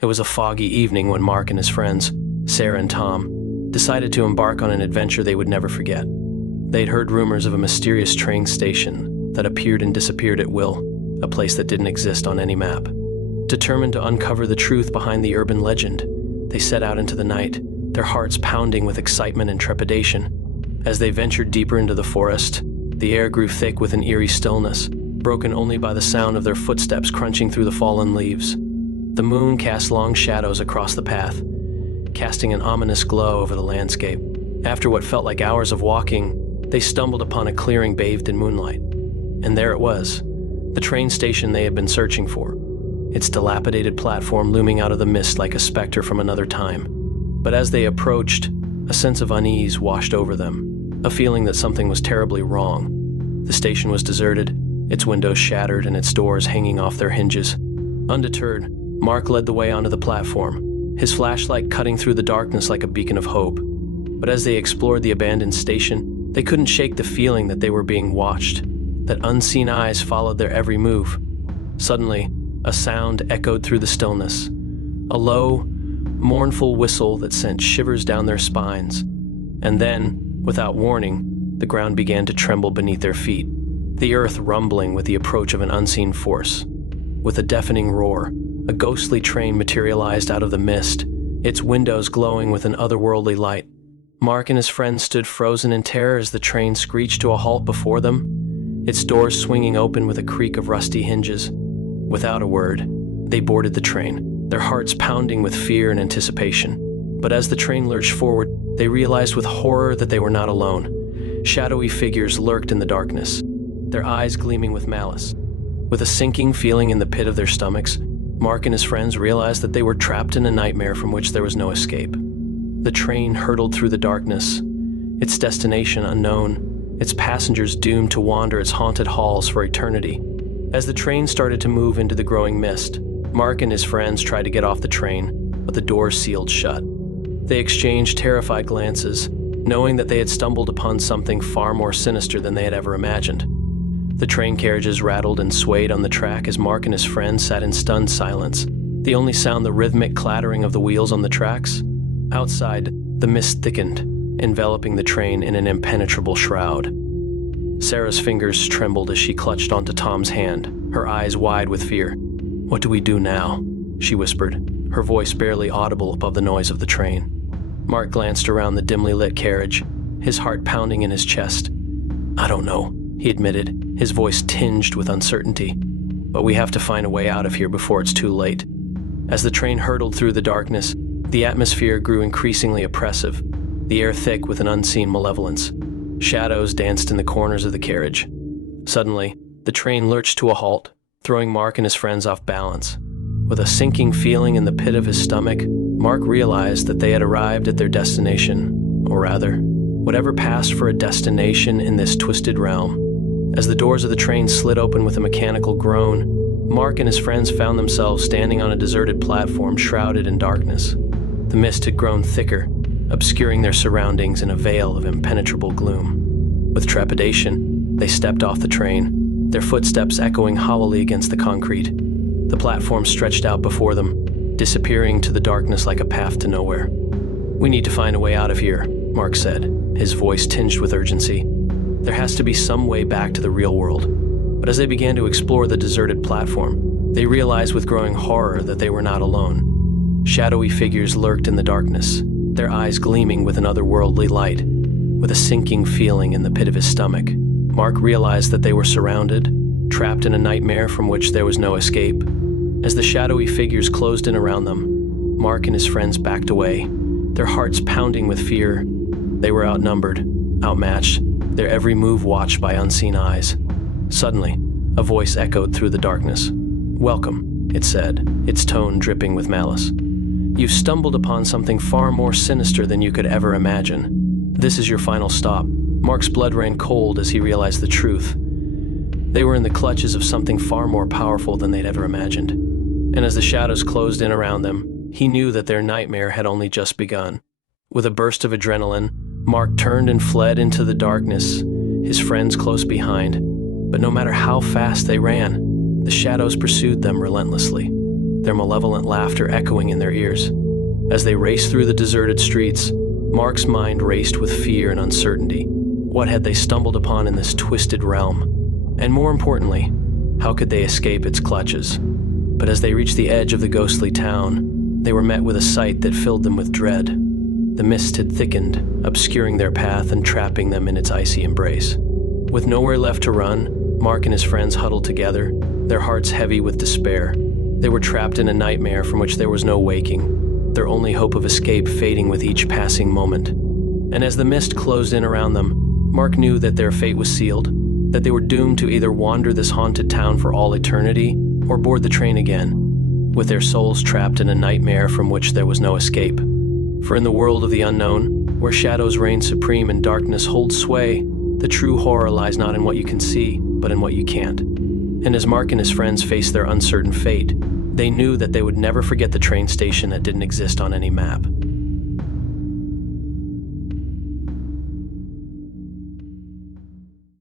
It was a foggy evening when Mark and his friends, Sarah and Tom, decided to embark on an adventure they would never forget. They'd heard rumors of a mysterious train station that appeared and disappeared at will, a place that didn't exist on any map. Determined to uncover the truth behind the urban legend, they set out into the night, their hearts pounding with excitement and trepidation. As they ventured deeper into the forest, the air grew thick with an eerie stillness, broken only by the sound of their footsteps crunching through the fallen leaves. The moon cast long shadows across the path, casting an ominous glow over the landscape. After what felt like hours of walking, they stumbled upon a clearing bathed in moonlight. And there it was, the train station they had been searching for, its dilapidated platform looming out of the mist like a specter from another time. But as they approached, a sense of unease washed over them, a feeling that something was terribly wrong. The station was deserted, its windows shattered and its doors hanging off their hinges. Undeterred, Mark led the way onto the platform, his flashlight cutting through the darkness like a beacon of hope. But as they explored the abandoned station, they couldn't shake the feeling that they were being watched, that unseen eyes followed their every move. Suddenly, a sound echoed through the stillness, a low, mournful whistle that sent shivers down their spines. And then, without warning, the ground began to tremble beneath their feet, the earth rumbling with the approach of an unseen force. With a deafening roar, a ghostly train materialized out of the mist, its windows glowing with an otherworldly light. Mark and his friends stood frozen in terror as the train screeched to a halt before them, its doors swinging open with a creak of rusty hinges. Without a word, they boarded the train, their hearts pounding with fear and anticipation. But as the train lurched forward, they realized with horror that they were not alone. Shadowy figures lurked in the darkness, their eyes gleaming with malice. With a sinking feeling in the pit of their stomachs, Mark and his friends realized that they were trapped in a nightmare from which there was no escape. The train hurtled through the darkness, its destination unknown, its passengers doomed to wander its haunted halls for eternity. As the train started to move into the growing mist, Mark and his friends tried to get off the train, but the doors sealed shut. They exchanged terrified glances, knowing that they had stumbled upon something far more sinister than they had ever imagined. The train carriages rattled and swayed on the track as Mark and his friends sat in stunned silence, the only sound the rhythmic clattering of the wheels on the tracks. Outside, the mist thickened, enveloping the train in an impenetrable shroud. Sarah's fingers trembled as she clutched onto Tom's hand, her eyes wide with fear. "What do we do now?" she whispered, her voice barely audible above the noise of the train. Mark glanced around the dimly lit carriage, his heart pounding in his chest. "I don't know," he admitted, his voice tinged with uncertainty. "But we have to find a way out of here before it's too late." As the train hurtled through the darkness, the atmosphere grew increasingly oppressive, the air thick with an unseen malevolence. Shadows danced in the corners of the carriage. Suddenly, the train lurched to a halt, throwing Mark and his friends off balance. With a sinking feeling in the pit of his stomach, Mark realized that they had arrived at their destination, or rather, whatever passed for a destination in this twisted realm. As the doors of the train slid open with a mechanical groan, Mark and his friends found themselves standing on a deserted platform shrouded in darkness. The mist had grown thicker, obscuring their surroundings in a veil of impenetrable gloom. With trepidation, they stepped off the train, their footsteps echoing hollowly against the concrete. The platform stretched out before them, disappearing to the darkness like a path to nowhere. "We need to find a way out of here," Mark said, his voice tinged with urgency. "There has to be some way back to the real world." But as they began to explore the deserted platform, they realized with growing horror that they were not alone. Shadowy figures lurked in the darkness, their eyes gleaming with an otherworldly light. With a sinking feeling in the pit of his stomach, Mark realized that they were surrounded, trapped in a nightmare from which there was no escape. As the shadowy figures closed in around them, Mark and his friends backed away, their hearts pounding with fear. They were outnumbered, outmatched, their every move watched by unseen eyes. Suddenly, a voice echoed through the darkness. "Welcome," it said, its tone dripping with malice. "You've stumbled upon something far more sinister than you could ever imagine. This is your final stop." Mark's blood ran cold as he realized the truth. They were in the clutches of something far more powerful than they'd ever imagined. And as the shadows closed in around them, he knew that their nightmare had only just begun. With a burst of adrenaline, Mark turned and fled into the darkness, his friends close behind. But no matter how fast they ran, the shadows pursued them relentlessly. their malevolent laughter echoing in their ears. As they raced through the deserted streets, Mark's mind raced with fear and uncertainty. What had they stumbled upon in this twisted realm? And more importantly, how could they escape its clutches? But as they reached the edge of the ghostly town, they were met with a sight that filled them with dread. The mist had thickened, obscuring their path and trapping them in its icy embrace. With nowhere left to run, Mark and his friends huddled together, their hearts heavy with despair. They were trapped in a nightmare from which there was no waking, their only hope of escape fading with each passing moment. And as the mist closed in around them, Mark knew that their fate was sealed, that they were doomed to either wander this haunted town for all eternity or board the train again, with their souls trapped in a nightmare from which there was no escape. For in the world of the unknown, where shadows reign supreme and darkness holds sway, the true horror lies not in what you can see, but in what you can't. And as Mark and his friends faced their uncertain fate, they knew that they would never forget the train station that didn't exist on any map.